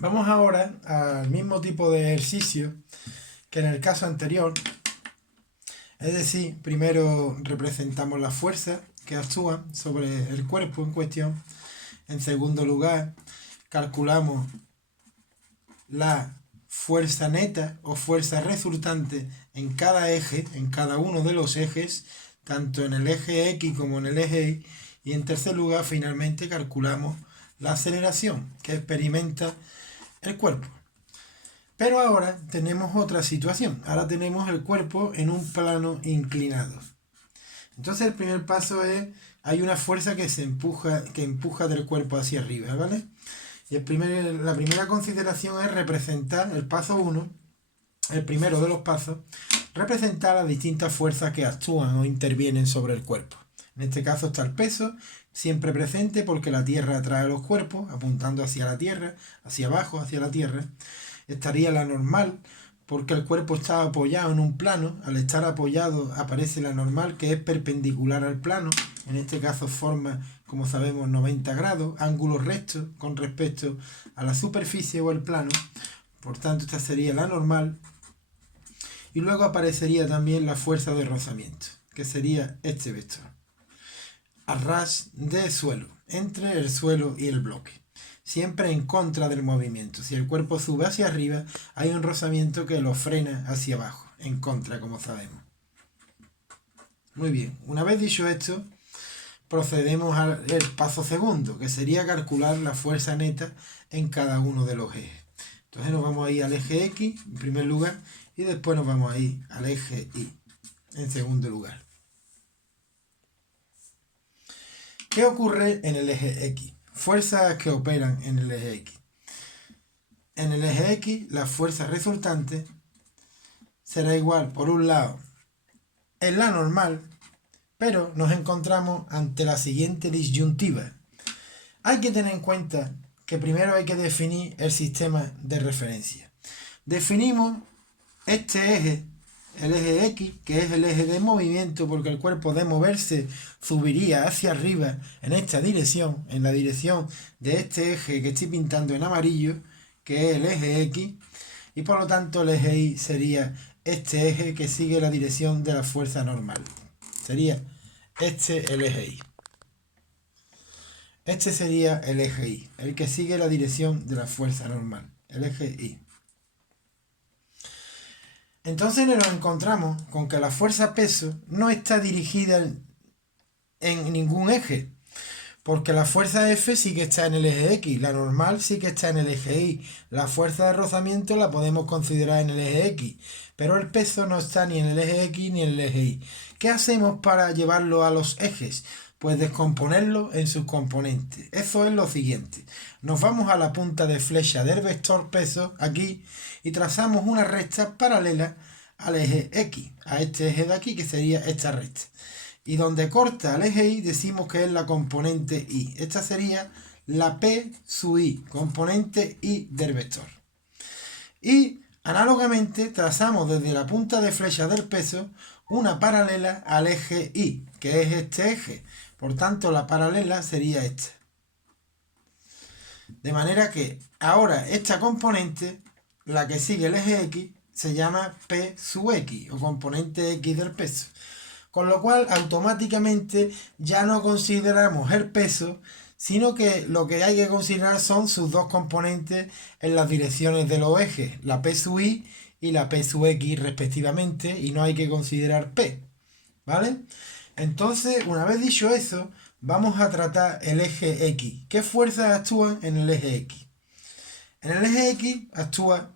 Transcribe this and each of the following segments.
Vamos ahora al mismo tipo de ejercicio que en el caso anterior. Es decir, primero representamos las fuerzas que actúan sobre el cuerpo en cuestión. En segundo lugar, calculamos la fuerza neta o fuerza resultante en cada eje, en cada uno de los ejes, tanto en el eje X como en el eje Y. Y en tercer lugar, finalmente, calculamos la aceleración que experimenta el cuerpo. Pero ahora tenemos otra situación. Ahora tenemos el cuerpo en un plano inclinado. Entonces el primer paso es, hay una fuerza que empuja del cuerpo hacia arriba, ¿vale? Y la primera consideración es representar el paso 1, el primero de los pasos, representar las distintas fuerzas que actúan o intervienen sobre el cuerpo. En este caso está el peso, siempre presente porque la Tierra atrae los cuerpos, apuntando hacia la Tierra, hacia abajo, hacia la Tierra. Estaría la normal, porque el cuerpo está apoyado en un plano. Al estar apoyado aparece la normal, que es perpendicular al plano. En este caso forma, como sabemos, 90 grados, ángulos rectos con respecto a la superficie o el plano. Por tanto, esta sería la normal. Y luego aparecería también la fuerza de rozamiento, que sería este vector. A ras de suelo, entre el suelo y el bloque. Siempre en contra del movimiento. Si el cuerpo sube hacia arriba, hay un rozamiento que lo frena hacia abajo, en contra, como sabemos. Muy bien, una vez dicho esto, procedemos al paso segundo, que sería calcular la fuerza neta en cada uno de los ejes. Entonces nos vamos a ir al eje X, en primer lugar, y después nos vamos a ir al eje Y, en segundo lugar. ¿Qué ocurre en el eje X? Fuerzas que operan en el eje X. En el eje X, la fuerza resultante será igual, por un lado, en la normal, pero nos encontramos ante la siguiente disyuntiva. Hay que tener en cuenta que primero hay que definir el sistema de referencia. Definimos este eje, el eje X, que es el eje de movimiento, porque el cuerpo de moverse subiría hacia arriba en esta dirección, en la dirección de este eje que estoy pintando en amarillo, que es el eje X, y por lo tanto el eje Y sería este eje que sigue la dirección de la fuerza normal. Sería este el eje Y. Este sería el eje Y, el que sigue la dirección de la fuerza normal, el eje Y. Entonces nos encontramos con que la fuerza peso no está dirigida en ningún eje, porque la fuerza F sí que está en el eje X, la normal sí que está en el eje Y, la fuerza de rozamiento la podemos considerar en el eje X, pero el peso no está ni en el eje X ni en el eje Y. ¿Qué hacemos para llevarlo a los ejes? Pues descomponerlo en sus componentes. Eso es lo siguiente. Nos vamos a la punta de flecha del vector peso, aquí, y trazamos una recta paralela al eje X, a este eje de aquí, que sería esta recta. Y donde corta el eje Y decimos que es la componente Y. Esta sería la P sub I, componente Y del vector. Y análogamente trazamos desde la punta de flecha del peso una paralela al eje Y, que es este eje. Por tanto, la paralela sería esta. De manera que ahora esta componente, la que sigue el eje X, se llama P sub X, o componente X del peso. Con lo cual, automáticamente ya no consideramos el peso, sino que lo que hay que considerar son sus dos componentes en las direcciones de los ejes, la P sub I y la P sub X respectivamente, y no hay que considerar P, ¿vale? Entonces, una vez dicho eso, vamos a tratar el eje X. ¿Qué fuerzas actúan en el eje X? En el eje X actúa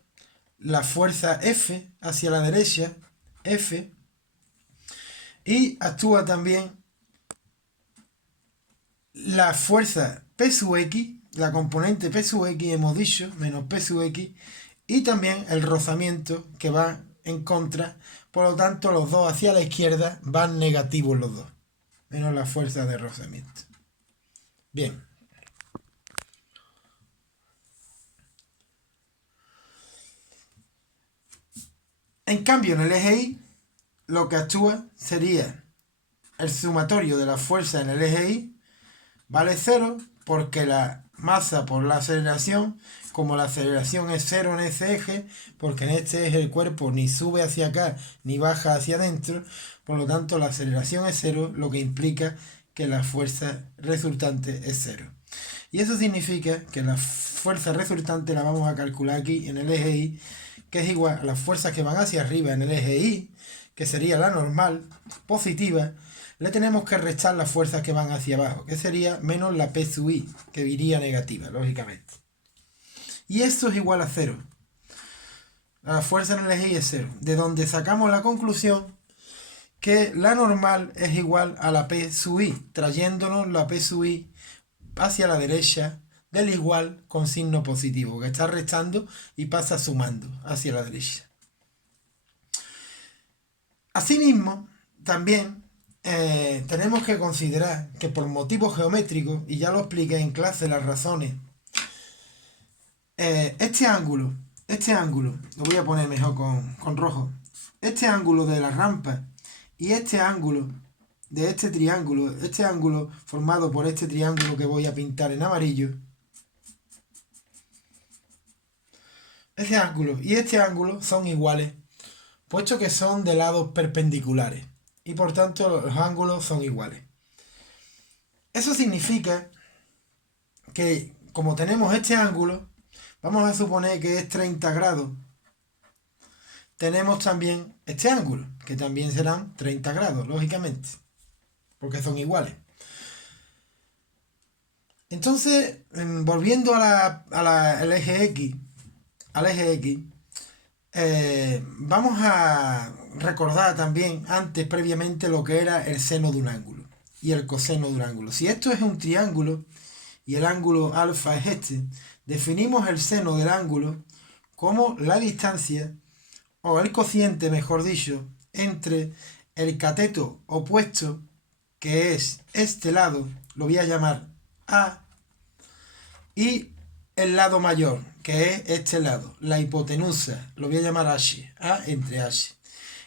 la fuerza F hacia la derecha, F, y actúa también la fuerza P sub X, la componente P sub X hemos dicho, menos P sub X, y también el rozamiento que va en contra. Por lo tanto, los dos hacia la izquierda van negativos los dos, menos la fuerza de rozamiento. Bien. En cambio, en el eje Y, lo que actúa sería el sumatorio de la fuerza en el eje Y vale 0, porque la masa por la aceleración, como la aceleración es cero en este eje, porque en este eje el cuerpo ni sube hacia acá ni baja hacia adentro, por lo tanto la aceleración es cero, lo que implica que la fuerza resultante es cero. Y eso significa que la fuerza resultante la vamos a calcular aquí en el eje Y, que es igual a las fuerzas que van hacia arriba en el eje Y, que sería la normal, positiva, le tenemos que restar las fuerzas que van hacia abajo, que sería menos la P sub I, que iría negativa, lógicamente. Y esto es igual a cero. La fuerza en el eje Y es cero, de donde sacamos la conclusión que la normal es igual a la P sub I, trayéndonos la P sub I hacia la derecha del igual con signo positivo, que está restando y pasa sumando hacia la derecha. Asimismo, también tenemos que considerar que por motivos geométricos, y ya lo expliqué en clase las razones, este ángulo, lo voy a poner mejor con rojo, este ángulo de la rampa y este ángulo de este ángulo formado por este triángulo que voy a pintar en amarillo, ese ángulo y este ángulo son iguales, puesto que son de lados perpendiculares, y por tanto los ángulos son iguales. Eso significa que, como tenemos este ángulo, vamos a suponer que es 30 grados, tenemos también este ángulo, que también serán 30 grados, lógicamente, porque son iguales. Entonces, volviendo al eje X, vamos a recordar también antes, previamente, lo que era el seno de un ángulo y el coseno de un ángulo. Si esto es un triángulo y el ángulo alfa es este, definimos el seno del ángulo como la distancia, o el cociente, mejor dicho, entre el cateto opuesto, que es este lado, lo voy a llamar A, y el lado mayor, que es este lado, la hipotenusa, lo voy a llamar H, A entre H.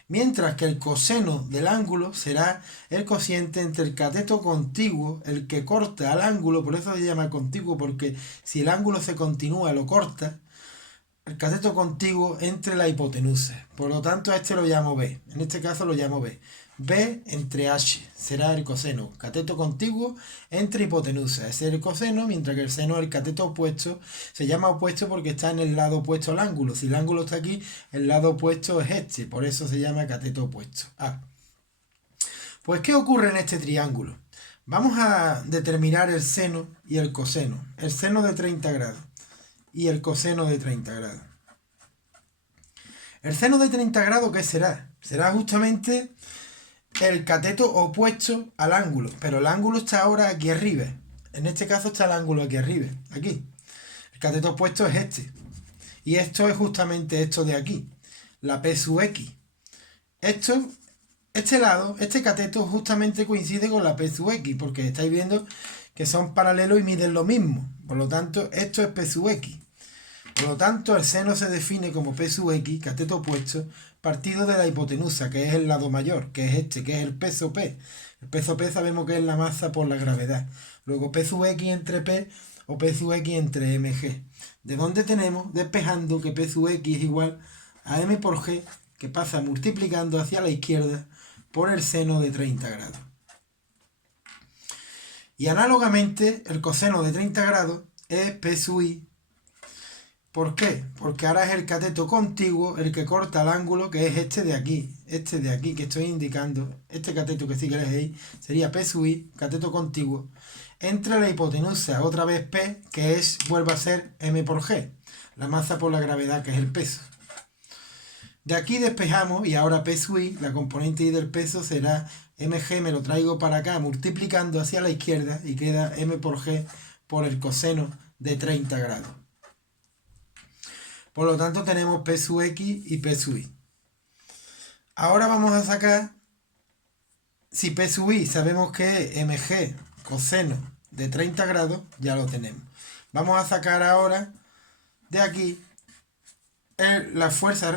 Mientras que el coseno del ángulo será el cociente entre el cateto contiguo, el que corta al ángulo, por eso se llama contiguo, porque si el ángulo se continúa, lo corta, el cateto contiguo entre la hipotenusa. Por lo tanto, a este lo llamo B. En este caso lo llamo B. B entre H será el coseno. Cateto contiguo entre hipotenusa. Ese es el coseno, mientras que el seno, el cateto opuesto, se llama opuesto porque está en el lado opuesto al ángulo. Si el ángulo está aquí, el lado opuesto es este. Por eso se llama cateto opuesto. A. Pues, ¿qué ocurre en este triángulo? Vamos a determinar el seno y el coseno. El seno de 30 grados y el coseno de 30 grados. El seno de 30 grados, ¿qué será? Será justamente el cateto opuesto al ángulo, pero el ángulo está ahora aquí arriba. En este caso está el ángulo aquí arriba, aquí. El cateto opuesto es este. Y esto es justamente esto de aquí, la P sub X. Este lado, este cateto justamente coincide con la P sub X, porque estáis viendo que son paralelos y miden lo mismo. Por lo tanto, esto es P sub X. Por lo tanto, el seno se define como P sub X, cateto opuesto, partido de la hipotenusa, que es el lado mayor, que es este, que es el peso P. El peso P sabemos que es la masa por la gravedad. Luego P sub X entre P o P sub X entre mg. De donde tenemos despejando que P sub X es igual a m por g, que pasa multiplicando hacia la izquierda por el seno de 30 grados. Y análogamente, el coseno de 30 grados es P sub I. ¿Por qué? Porque ahora es el cateto contiguo el que corta el ángulo, que es este de aquí que estoy indicando. Este cateto que sigue el eje Y sería P sub I, cateto contiguo, entre la hipotenusa, otra vez P, que vuelve a ser m por g, la masa por la gravedad, que es el peso. De aquí despejamos y ahora P sub I, la componente I del peso, será mg, me lo traigo para acá multiplicando hacia la izquierda y queda m por g por el coseno de 30 grados. Por lo tanto tenemos P sub X y P sub I. Ahora vamos a sacar, si P sub I sabemos que es mg coseno de 30 grados, ya lo tenemos. Vamos a sacar ahora de aquí la fuerza